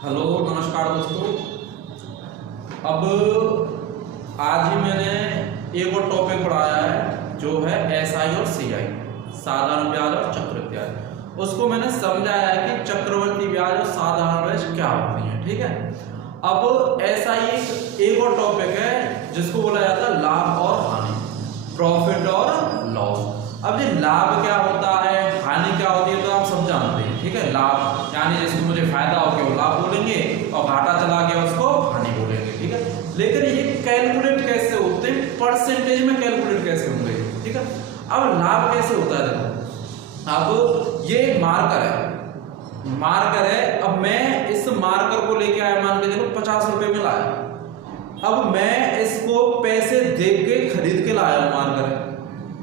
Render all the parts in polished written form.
Hello नमस्कार दोस्तों। अब आज ही मैंने एक और टॉपिक पढ़ाया है जो है एसआई और सीआई, साधारण ब्याज और चक्र ब्याज। उसको मैंने समझाया है कि चक्रवर्ती ब्याज और साधारण ब्याज क्या होती है। ठीक है, अब एसआई एक और टॉपिक है जिसको बोला जाता है लाभ और हानि, प्रॉफिट और लॉस। अब ये लाभ क्या होता है, हानि क्या होती है, तो आप सब जानते हैं। ठीक है, लाभ यानी जिसको मुझे फायदा हो गया वो लाभ बोलेंगे और घाटा चला गया उसको हानि बोलेंगे। ठीक है, लेकिन ये कैलकुलेट कैसे होते हैं, परसेंटेज में कैलकुलेट कैसे होंगे। ठीक है, अब लाभ कैसे होता है, देखो अब ये मार्कर है। अब मैं इस मार्कर को लेके आया, मान के देखो 50 रुपए में लाया। अब मैं इसको पैसे दे के खरीद के लाया मार्कर।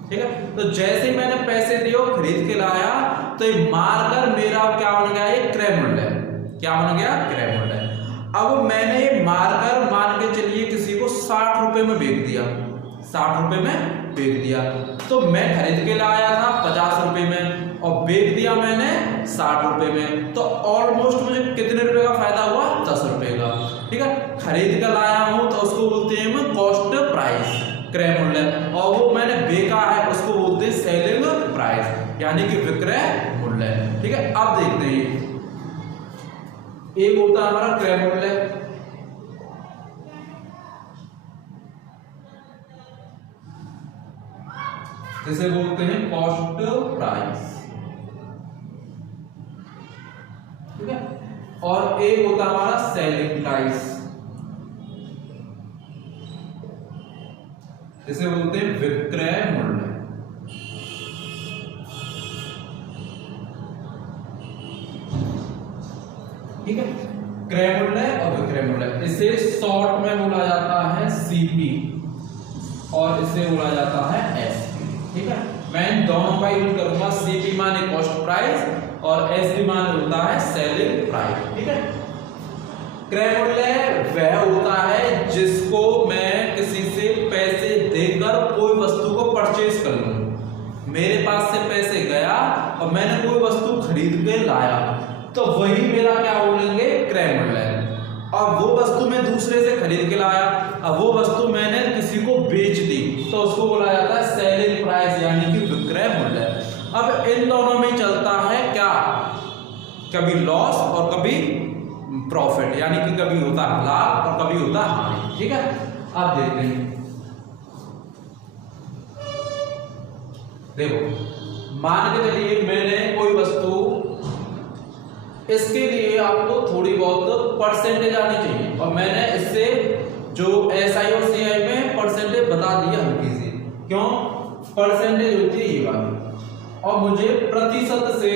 ठीक है, तो जैसे मैंने पैसे दिए और खरीद के लाया तो ये मार्कर मेरा क्या बन गया, ये क्रय मूल्य है। क्या बन गया, क्रय मूल्य। अब मैंने मार्कर मान के चलिए किसी को 60 रुपए में बेच दिया, 60 रुपए में बेच दिया। तो मैं खरीद के लाया था 50 रुपए में और बेच दिया मैंने 60 रुपए में, तो ऑलमोस्ट मुझे कितने रुपए का फायदा हुआ, 10 रुपए का। ठीक है, खरीद कर लाया हूं तो उसको बोलते हैं कॉस्ट प्राइस, क्रय मूल्य, और वो मैंने बेचा है उसको बोलते हैं सेलिंग प्राइस यानी कि विक्रय मूल्य। ठीक है, अब देखते हैं एक होता है हमारा क्रय मूल्य, जिसे बोलते हैं कॉस्ट प्राइस। ठीक है, और एक होता है हमारा सेलिंग प्राइस, जिसे बोलते हैं विक्रय मूल्य। ठीक है, क्रय मूल्य और विक्रय मूल्य, इसे शॉर्ट में बोला जाता है सीपी और इसे बोला जाता है एसपी। ठीक है, मैं दोनों का यूज करूंगा। सीपी माने कॉस्ट प्राइस और एसपी माने होता है सेलिंग प्राइस। ठीक है, क्रय मूल्य वह होता है जिसको मैं किसी से पैसे देकर कोई वस्तु को परचेज कर लूं। मेरे पास से पैसे गया और मैंने कोई वस्तु खरीद के लाया, तो वही मेरा क्या बोलेंगे, क्रय मूल्य है। और वो वस्तु मैं दूसरे से खरीद के लाया, अब वो वस्तु मैंने किसी को बेच दी, तो उसको बोला जाता है सेलिंग प्राइस यानी कि विक्रय मूल्य। अब इन दोनों में चलता है क्या, कभी लॉस और कभी प्रॉफिट, यानी कि कभी होता है लाभ और कभी होता है हानि। ठीक है, आप देखते हैं, देखो मान के चलिए मैंने कोई वस्तु, इसके लिए आपको थोड़ी बहुत परसेंटेज आनी चाहिए और मैंने इससे जो एसआई और सीआई में परसेंटेज बता दिया हल्की सी। क्यों, परसेंटेज होती है ये बात, और मुझे प्रतिशत से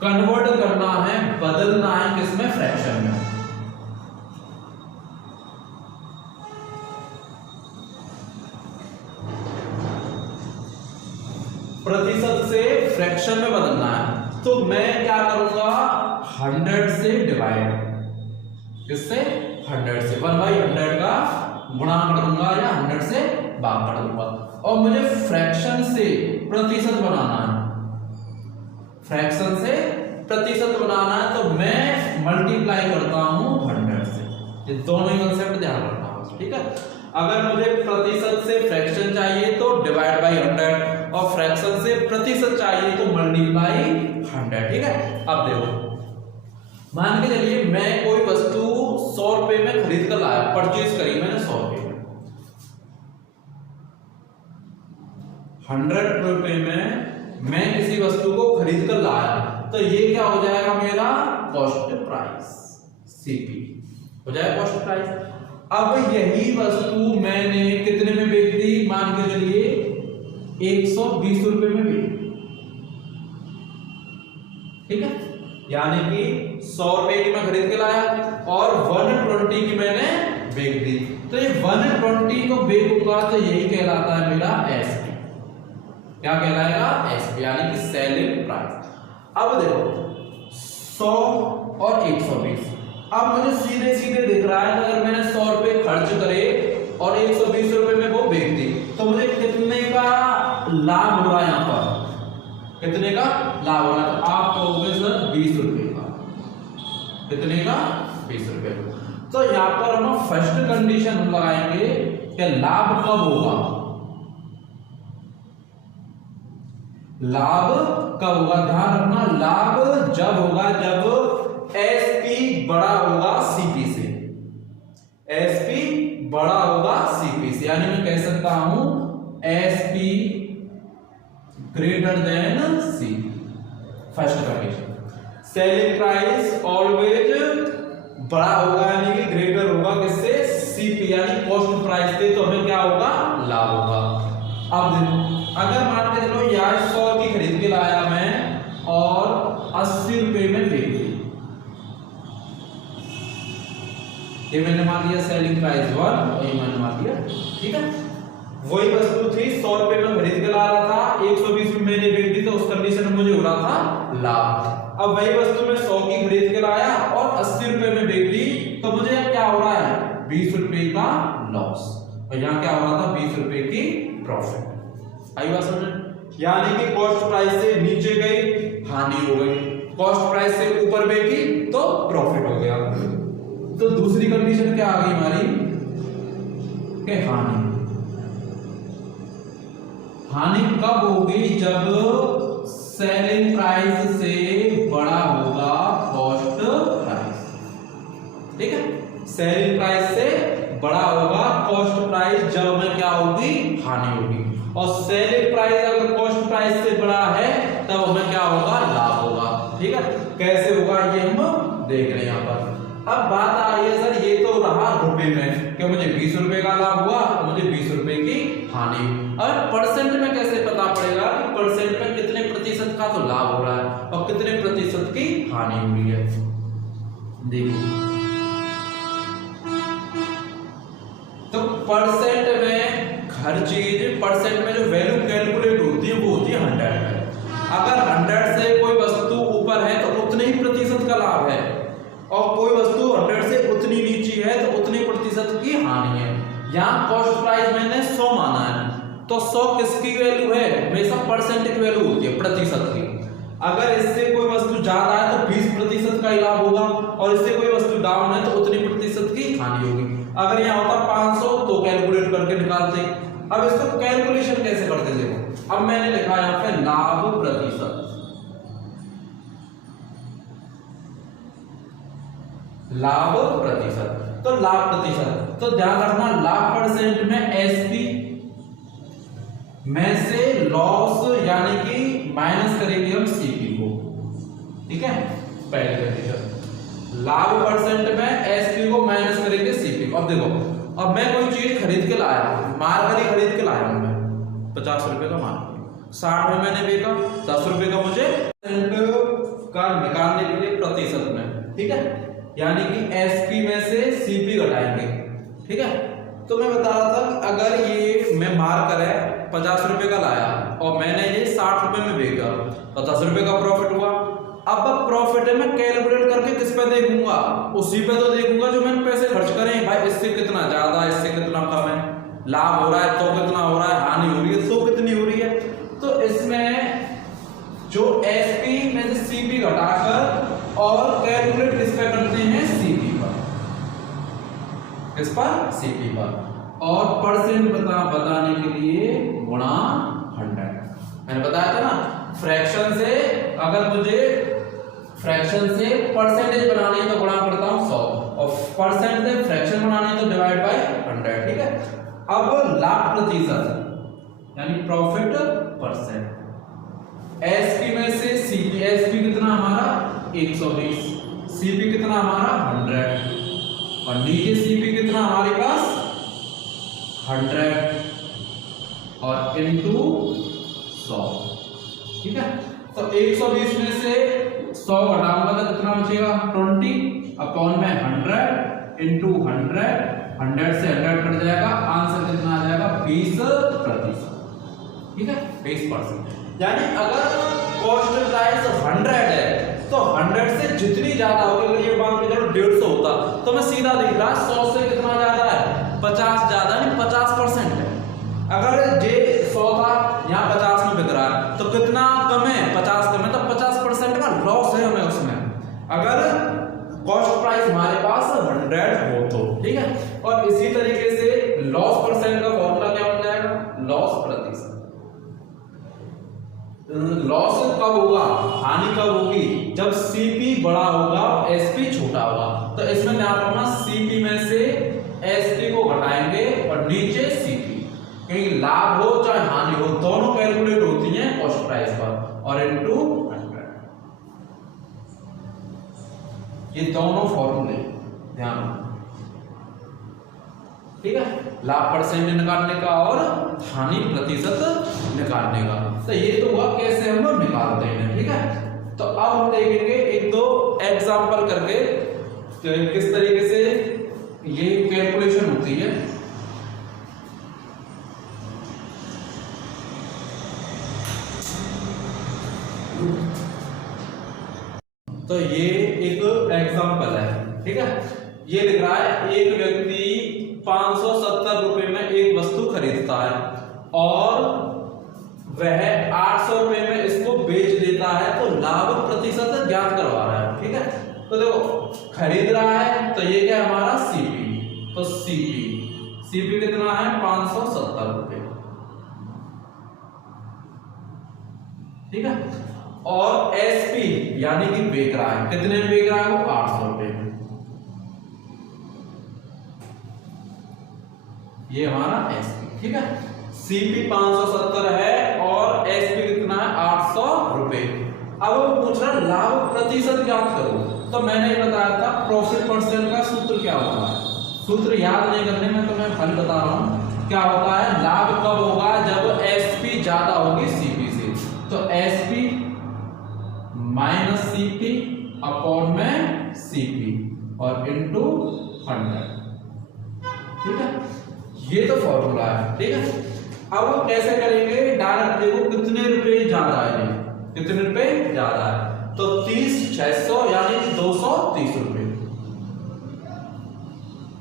कन्वर्ट करना है, बदलना है किसमें, फ्रैक्शन में। प्रतिशत से फ्रैक्शन में बदलना है, तो मैं क्या करूंगा, 100 से डिवाइड, किससे, 100 से 1/100 का गुणा कर दूंगा या 100 से भाग कर दूंगा। और मुझे फ्रैक्शन से प्रतिशत बनाना है, फ्रैक्शन से प्रतिशत बनाना है, तो मैं मल्टीप्लाई करता हूं 100 से। ये दोनों ही कंसेप्ट ध्यान रखना है। ठीक है, अगर मुझे प्रतिशत से फ्रैक्शन चाहिए तो डिवाइड बाई 100 और फ्रैक्शन से प्रतिशत चाहिए तो मल्टीप्लाई 100। ठीक है, अब देखो मान के चलिए मैं कोई वस्तु 100 रुपए में खरीद कर लाया, परचेज करी मैंने 100 रुपए में, 100 रुपए में मैं किसी वस्तु को खरीद कर लाया, तो ये क्या हो जाएगा, मेरा कॉस्ट प्राइस, सीपी हो जाएगा कॉस्ट प्राइस। अब यही वस्तु मैंने कितने में बेच दी, मान के चलिए 120 रुपए में बेच। ठीक है, यानी कि 100 रुपए की मैं खरीद के लाया और 120 की मैंने बेच दी, तो ये 120 को बेचूंगा तो यही कहलाता है मेरा एसपी। क्या कहलाएगा, एसपी यानी कि सेलिंग प्राइस। अब देखो 100 और 120, अब मुझे सीधे सीधे दिख रहा है अगर मैंने 100 रुपए खर्च करे और 120 रुपए में वो बेच दी, तो मुझे कितने का लाभ हो रहा है, यहाँ पर कितने का लाभ हो रहा है, तो आप कहोगे सर 20 रुपए का। कितने का? 20 रुपए का। तो यहाँ पर हम फर्स्ट कंडीशन हम लगाएंगे कि लाभ कब होगा, लाभ कब होगा, ध्यान रखना, लाभ जब होगा जब एसपी बड़ा होगा सीपी से, एसपी बड़ा होगा सीपी से, यानी मैं कह सकता हूं SP greater than CP, first condition. Selling price always बड़ा होगा यानी कि ग्रेटर होगा किससे? सीपी यानी कॉस्ट प्राइस से, तो हमें क्या होगा? लाभ होगा। अब देखो, अगर मान के चलो यार 100 की खरीद के लाया मैं और 80 रुपए में बेच दी, ये मैंने मान लिया सेलिंग प्राइस 1 और ये मैंने मान लिया, ठीक है। वही वस्तु थी 100 रुपए में खरीद के ला रहा था, 120 रुपए मैंने बेच दी, तो उस कंडीशन में मुझे हो रहा था लाभ। अब वही वस्तु में 100 की खरीद के लाया और 80 रुपए में बेच दी, तो मुझे क्या हो रहा है? 20 रुपए का लॉस, और यहाँ क्या हो रहा था? 20 रुपए की प्रॉफिट। आई बात समझ? यानी कि कॉस्ट प्राइस से नीचे गई, हानि हो गई, कॉस्ट प्राइस से ऊपर बेची तो प्रॉफिट हो गया। तो दूसरी कंडीशन क्या आ गई हमारी? कि हानि, हानि कब होगी? जब सेलिंग प्राइस से बड़ा होगा कॉस्ट प्राइस, ठीक है। सेलिंग प्राइस से बड़ा होगा कॉस्ट प्राइस, जब में क्या होगी? हानि होगी। और सेलिंग प्राइस अगर कॉस्ट प्राइस से बड़ा है तब हमें क्या होगा? लाभ होगा, ठीक है। कैसे होगा ये हम देख रहे हैं यहाँ पर। अब बात आ रही है सर, ये तो रहा रुपए में कि मुझे 20 रुपए का लाभ हुआ, मुझे 20 रुपए की हानि। अब परसेंट में कैसे पता पड़ेगा कि परसेंट में कितने प्रतिशत का तो लाभ हो रहा है और कितने प्रतिशत की हानि हो रही है? देखो, तो परसेंट में हर चीज, परसेंट में जो वैल्यू कैलकुलेट होती है वो होती है 100 में। अगर 100 से कोई वस्तु ऊपर है तो उतने ही प्रतिशत का लाभ है, और कोई वस्तु 100 से उतनी नीचे है तो उतने प्रतिशत की हानि है। यहाँ कॉस्ट प्राइस मैंने 100 माना है, तो 100 किसकी वैल्यू है? हमेशा परसेंट की वैल्यू होती है, प्रतिशत की। अगर इससे कोई वस्तु ज्यादा है तो 20% का ही लाभ होगा, और इससे कोई वस्तु डाउन है तो उतनी प्रतिशत की हानि होगी। अगर यहाँ होता 500 तो कैलकुलेट करके निकालते। अब इसको कैलकुलेशन कैसे करते? देखो, अब मैंने लिखा यहाँ पे लाभ प्रतिशत, लाभ प्रतिशत, तो लाभ प्रतिशत, तो ध्यान रखना लाभ परसेंट में एसपी में से लॉस यानी कि माइनस करेंगे हम सीपी को, ठीक है। पहले कंडीशन, लाभ परसेंट में एसपी को माइनस करेंगे सीपी को। अब देखो, अब मैं कोई चीज खरीद के लाया, मार्कर खरीद के लाया हूं मैं 50 रुपए का मार्कर, 60 में मैंने बेचा, 10 रुपए का मुझे का निकालने के लिए प्रतिशत में, ठीक है, यानी कि एसपी में से सीपी घटाएंगे, ठीक है। तो मैं बता रहा था कि अगर ये मैं मार्कर है 50 रुपए का लाया और मैंने ये 60 रुपए में बेचा तो 10 रुपए का प्रॉफिट हुआ। अब प्रॉफिट है मैं कैलकुलेट करके किस पे देखूंगा? उसी पे तो देखूंगा जो मैंने पैसे खर्च करे। भाई इससे कितना ज्यादा, इससे कितना कम है, लाभ हो रहा है तो कितना हो रहा है, हानि हो रही है तो कितनी हो रही है। तो इसमें जो एसपी में से सीपी घटाकर और कैलकुलेट किस पे करते हैं? सीपी पर, किस पर? सीपी पर। और परसेंट बताने के लिए गुणा 100। मैंने बताया था ना, फ्रैक्शन से अगर मुझे फ्रैक्शन से परसेंटेज बनानी है तो गुणा करता हूं 100, और परसेंट से फ्रैक्शन बनानी है तो डिवाइड बाय 100, ठीक है। अब लाभ प्रतिशत यानी प्रॉफिट परसेंट, एसपी में से सीपी, एसपी कितना हमारा 120, सीपी कितना हमारा 100, और नीचे सीपी कितना हमारे पास 100 और इनटू 100, ठीक है। तो 120 में से 100 घटाऊंगा तो कितना बचेगा? 20 अपॉन में 100 इंटू 100, 100 से 100 कट जाएगा, आंसर कितना आ जाएगा? 20%, ठीक है, 20%। यानी अगर कॉस्ट प्राइस 100 है तो 100 से जितनी ज्यादा होगी, अगर ये मान के चलो 150 होता तो मैं सीधा दिख रहा 100 से कितना ज्यादा है? 50 ज्यादा, नहीं 50% है। अगर ये 100 था, यहाँ 50 में बिक रहा है तो कितना कम है? 50 कम है, तो 50% का लॉस है हमें उसमें। अगर होगा, हानि कब होगी, जब सीपी बड़ा होगा एसपी छोटा होगा। तो इसमें ध्यान रखना सीपी में से एसपी को घटाएंगे और नीचे सीपी, क्योंकि लाभ हो चाहे हानि हो दोनों कैलकुलेट होती हैं कॉस्ट प्राइस पर, और इनटू 100। ये दोनों फॉर्मूले ध्यान रखना, ठीक है, लाभ परसेंट निकालने का और हानि प्रतिशत निकालने का। तो ये तो हुआ कैसे हम लोग निकालते हैं, ठीक है। तो अब हम देखेंगे एक दो एग्जांपल करके किस तरीके से ये कैलकुलेशन होती है। तो ये एक एग्जांपल है, ठीक है। ये लिख रहा है एक व्यक्ति 570 रुपए में एक वस्तु खरीदता है और वह 800 रुपए में इसको बेच देता है, तो लाभ प्रतिशत ज्ञात करवा रहा है, ठीक है। तो देखो खरीद रहा है तो ये क्या है हमारा सीपी, तो सीपी कितना है 570 रुपए, ठीक है। और एसपी यानी कि बेच रहा है, कितने में बेच रहा है वो 800 रुपए में, ये हमारा एसपी, ठीक है। सीपी 570 है और एसपी कितना है 800 रुपए। अब वो पूछ रहा है लाभ प्रतिशत ज्ञात करो, तो मैंने ये बताया था प्रॉफिट परसेंट का सूत्र क्या होता है, सूत्र याद नहीं करने में तो मैं हल बता रहा हूं। क्या होता है, लाभ कब होगा, जब एसपी ज्यादा होगी सीपी से, तो एसपी माइनस सीपी अपॉन में सीपी और इनटू 100, ठीक है। ये तो फॉर्मूला है, ठीक है। अब वो कैसे करेंगे, डायरेक्ट देखो कितने रुपए ज्यादा है, कितने रुपए ज्यादा है, तो 30 600 यानी कि 230 रुपए,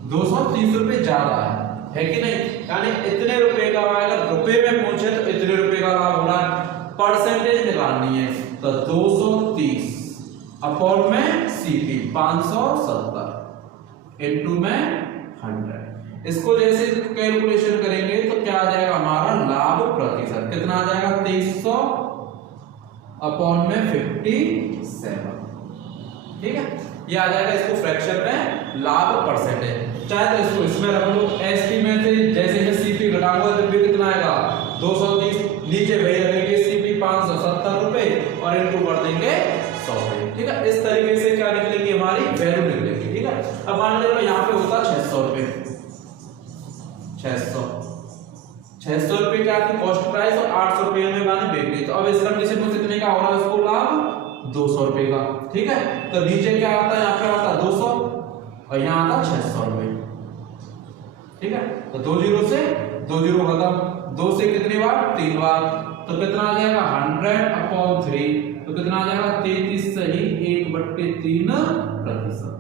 230 रुपए ज्यादा है कि नहीं, यानी इतने रुपए का, अगर रुपए में पूछे तो इतने रुपए का लाभ हो रहा है, परसेंटेज निकालनी है तो 230 अपॉन में सीपी 570 इनटू में 100। इसको जैसे कैलकुलेशन करेंगे तो क्या आ जाएगा हमारा लाभ प्रतिशत, कितना आ जाएगा 2300 अपॉन में 57, ठीक है। ये आ जाएगा इसको फ्रैक्शन में लाभ परसेंटेज, चाहे तो इसको इसमें रख लो, एसपी में से जैसे मैं सीपी घटाऊंगा तो भी कितना आएगा 230, नीचे वही रखेंगे सीपी 570 रुपए और इनको कर देंगे 100 रुपए, ठीक है। इस तरीके से क्या निकलेगी हमारी वैल्यू निकलेगी, ठीक है। अब मान लो यहाँ पे होता 600 रुपए, 600 रुपए क्या थी कॉस्ट प्राइस और 800 रुपए में मैंने बेच ली, तो अब इस कंडीशन में कितने का हो रहा है उसको लाभ 200 रुपए का, ठीक है। तो नीचे क्या आता है, यहाँ पे आता 200 और यहाँ आता 600 रुपए, ठीक है। तो 2 जीरो से 2 जीरो खत्म, 2 से कितनी बार 3 बार, तो कितना आ जाएगा 100 अपॉन 3, तो कितना आ जाएगा 33 सही 1/3%।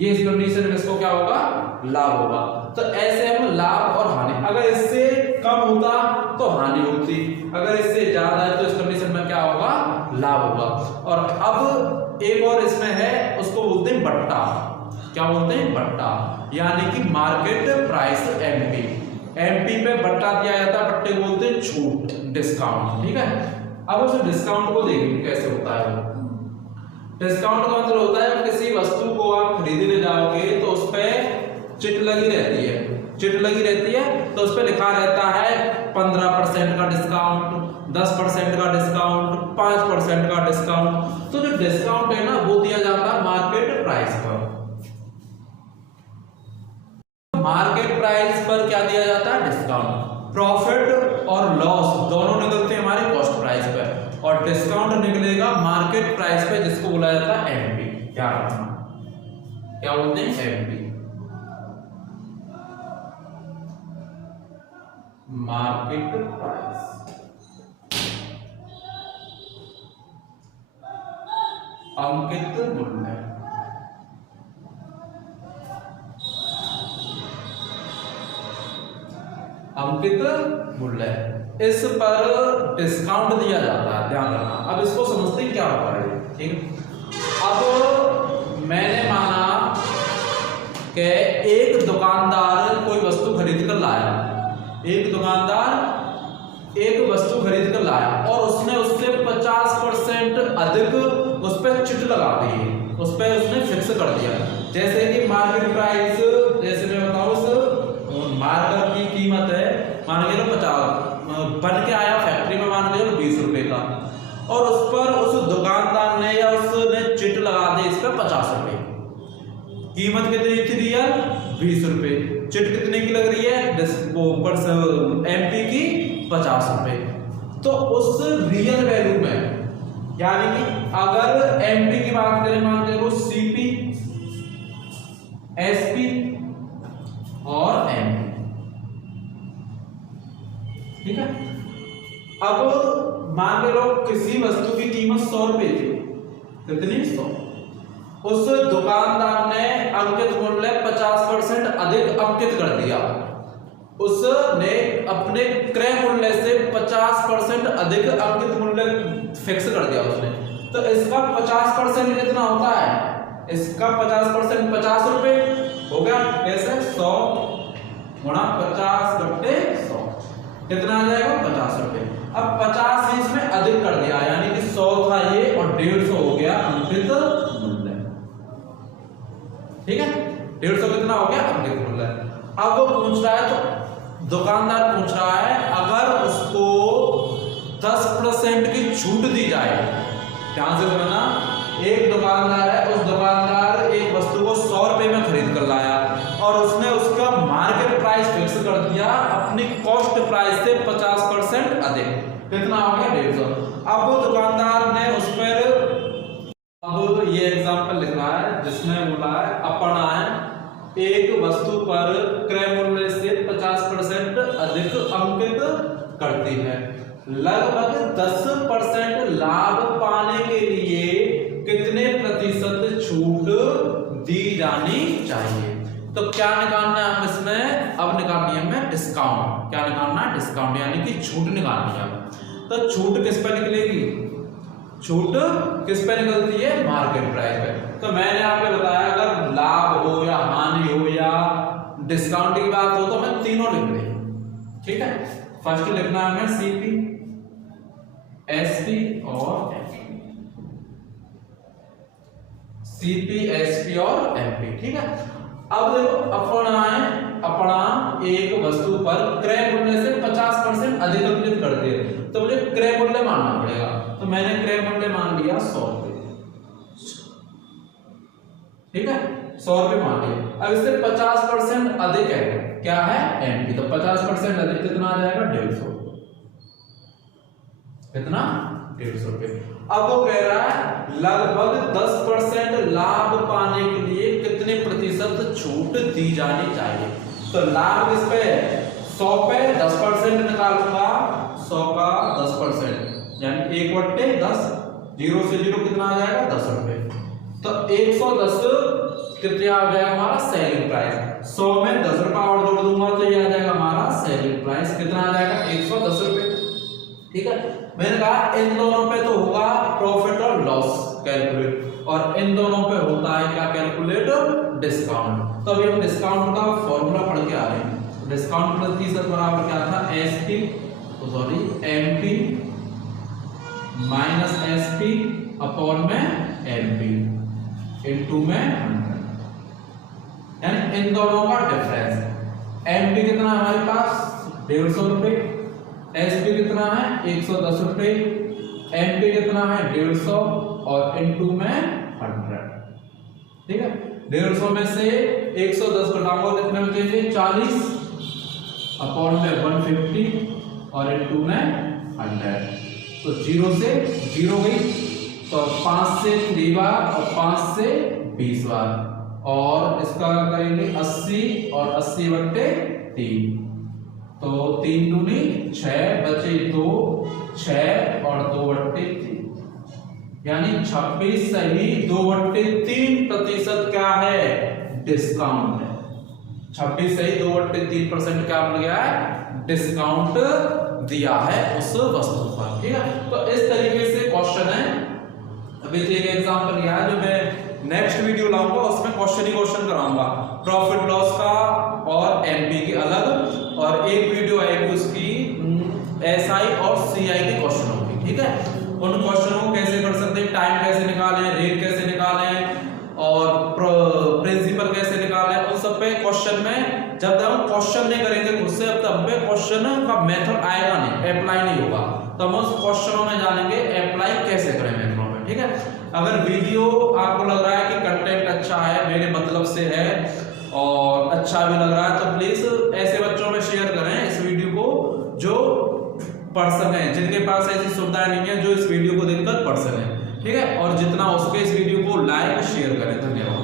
ये इस कंडीशन में इसको क्या होगा लाभ होगा। तो ऐसे हम लाभ और हानि, अगर इससे कम होता तो हानि होती, अगर इससे ज्यादा है तो इस कंडीशन में क्या होगा लाभ होगा। और अब एक और इसमें है, उसको बोलते हैं बट्टा, क्या बोलते हैं बट्टा, यानी कि मार्केट प्राइस एमपी, एमपी पे बट्टा दिया जाता है, बट्टे को बोलते हैं छूट डिस्काउंट, ठीक है। अब उस डिस्काउंट को देखेंगे कैसे होता है। डिस्काउंट का मतलब होता है किसी वस्तु को आप खरीदने जाओगे तो उस पर चिट लगी रहती है, चिट लगी रहती है तो उस पर लिखा रहता है 15% का डिस्काउंट, 10% का डिस्काउंट, 5% का डिस्काउंट। तो जो डिस्काउंट है ना वो दिया जाता है मार्केट प्राइस पर। मार्केट प्राइस पर क्या दिया जाता है डिस्काउंट। प्रॉफिट और लॉस दोनों निकलते हैं हमारे कॉस्ट प्राइस पर और डिस्काउंट निकलेगा मार्केट प्राइस पे, जिसको बोला जाता है एमपी। क्या रखना, क्या बोलते हैं एमपी, मार्केट प्राइस। अंकित मूल्य, अंकित मूल्य, इस पर डिस्काउंट दिया जाता है, ध्यान रखना। अब इसको समझते क्या होता है, ठीक। अब मैंने माना कि एक दुकानदार कोई वस्तु खरीद कर लाया, एक दुकानदार एक वस्तु खरीद कर लाया और उसने उससे 50% अधिक उस पर चिट लगा दी, उस पर उसने फिक्स कर दिया। जैसे कि मार्केट प्राइस, जैसे मैं बताऊं उस मार्कर की कीमत है मान के लो 50, बन के आया फैक्ट्री में मान के लो 20 रुपए का, और उस पर उस दुकानदार ने या उसने चिट लगा दी इस पर 50 रुपए। कीमत कितनी थी यार? 20 रुपए। चिट कितने की लग रही है? ऊपर से एमपी की 50 रुपए। तो उस रियल वैल्यू में, यानी कि अगर एमपी की बात करें मान लो सीपी, एसपी और एमपी, ठीक है। अब मान लो किसी वस्तु की कीमत 100 रुपए थी, कितनी? 100। उस दुकानदार ने अंकित मूल्य 50% अधिक अंकित कर दिया, उसने अपने क्रय मूल्य से 50% अधिक अंकित मूल्य फिक्स कर दिया उसने। तो इसका 50% कितना होता है? इसका 50% 50 रुपए हो गया। कैसे? 100 गुणा 50 बट्टे 100 कितना आ जाएगा? 50 रुपए। अब 50 ही इसमें अधिक कर दिया, यानी कि 100 था ये और 150 हो गया अंकित मूल्य, ठीक है। 150 कितना हो गया? अंकित मूल्य। अब वो पूछ रहा है, तो दुकानदार पूछ रहा है अगर उसको 10% की छूट दी जाए, ध्यान से समझना, एक दुकानदार है, उस दुकानदार एक वस्तु को 100 रुपए में खरीद कर लाया और उसने उसका मार्केट प्राइस फिक्स कर दिया अपनी कॉस्ट प्राइस से 50% अधिक, कितना हो गया? 150। अब वो दुकानदार ने उस पर, अब ये एग्जांपल लिख रहा है जिसमें बोला है अपना एक वस्तु पर क्रय मूल्य से 50% अधिक अंकित करती है, लगभग 10% लाभ पाने के लिए कितने प्रतिशत छूट दी जानी चाहिए। तो क्या निकालना है हम इसमें? अब निकालनी है हमें डिस्काउंट। क्या निकालना है? डिस्काउंट, यानी कि छूट निकालनी है। तो छूट किस पे निकलेगी? छूट किस पे निकलती है? मार्केट प्राइस पे। तो मैंने आपको बताया अगर लाभ हो या हानि हो या डिस्काउंट की बात हो तो हमें तीनों लिख दें, ठीक है। फर्स्ट लिखना है हमें सीपी, एसपी और एमपी, सीपी, एसपी और एमपी, ठीक है। अब देखो अपना एक वस्तु पर क्रय मूल्य से 50% अधिक अंकित करते हैं, तो मुझे क्रय मूल्य मानना पड़ेगा। तो मैंने क्रय मूल्य मान लिया 100 रुपए, ठीक है, 100 रुपए मान लिया। अब इससे 50% अधिक है, क्या है? एमपी। तो 50% अधिक कितना आ जाएगा? 150। कितना? 150 रुपए। अब वो कह रहा है लगभग 10% लाभ पाने के लिए कितने प्रतिशत छूट दी जानी चाहिए। तो लाभ किस पे? 100 पे 10% निकालूंगा, 100 का 10% यानी 1/10, 0 से 0 कितना आ जाएगा? 10 रुपए। तो 110 कितना आ जाएगा हमारा सेलिंग प्राइस। 100 में 10 रुपया और जोड़ दूंगा तो ये आ जाएगा हमारा सेलिंग प्राइस, कितना आ जाएगा? 110 रुपए, ठीक है। मैंने कहा इन दोनों पे तो होगा प्रॉफिट और लॉस कैलकुलेट, और इन दोनों पे होता है क्या कैलकुलेट? डिस्काउंट। तो अभी हम डिस्काउंट का फॉर्मूला पढ़ के आ रहे हैं। डिस्काउंट प्रतिशत बराबर क्या था? SP, sorry MP minus SP upon में एमपी इनटू में 100, यानी इन दोनों का डिफरेंस। एमपी कितना हमारे पास? 150 रुपए, एसपी कितना है? 110 रुपए, एमपी कितना है? 150 और इनटू में 100, ठीक है। 150 में से 110 घटाओ कितने बचेंगे? 40 अपॉन में 150 और इनटू में 100। तो 0 से 0 गई, तो 5 से 3 बार और 5 से 20 बार, और इसका करेंगे 80 और 80/3, तो 3 दूनी 6 बचे 2, 6 और 2/3, यानी 26 सही 2/3% क्या है? डिस्काउंट है। 26 सही 2/3% क्या मिल गया है? डिस्काउंट दिया है उस वस्तु पर, ठीक है। तो इस तरीके से क्वेश्चन है। अभी एक एग्जांपल लिया है जो मैं नेक्स्ट वीडियो लाऊंगा, उसमें क्वेश्चन ही क्वेश्चन कराऊंगा प्रॉफिट लॉस का और एमपी की अलग, और एक वीडियो आएगी उसकी एसआई और सीआई के क्वेश्चन होंगे, ठीक है। उन क्वेश्चनों को कैसे कर सकते हैं, टाइम कैसे निकालें, रेट कैसे निकालें और प्रिंसिपल कैसे निकालें, उन सब पे क्वेश्चन में जब तक हम क्वेश्चन नहीं करेंगे खुद से तब पे क्वेश्चन का मेथड आएगा नहीं, अप्लाई नहीं होगा। तो हम उस क्वेश्चनों में जानेंगे अप्लाई कैसे करें मेथडों में, ठीक है। अगर वीडियो आपको लग रहा है कि कंटेंट अच्छा है, मेरे मतलब से है और अच्छा भी लग रहा है, तो प्लीज ऐसे बच्चों में शेयर करें इस वीडियो को जो पढ़ सकें, जिनके पास ऐसी सुविधाएं नहीं है, जो इस वीडियो को देखकर पढ़ सकें, ठीक है। और जितना हो सके इस वीडियो को लाइक शेयर करें। धन्यवाद।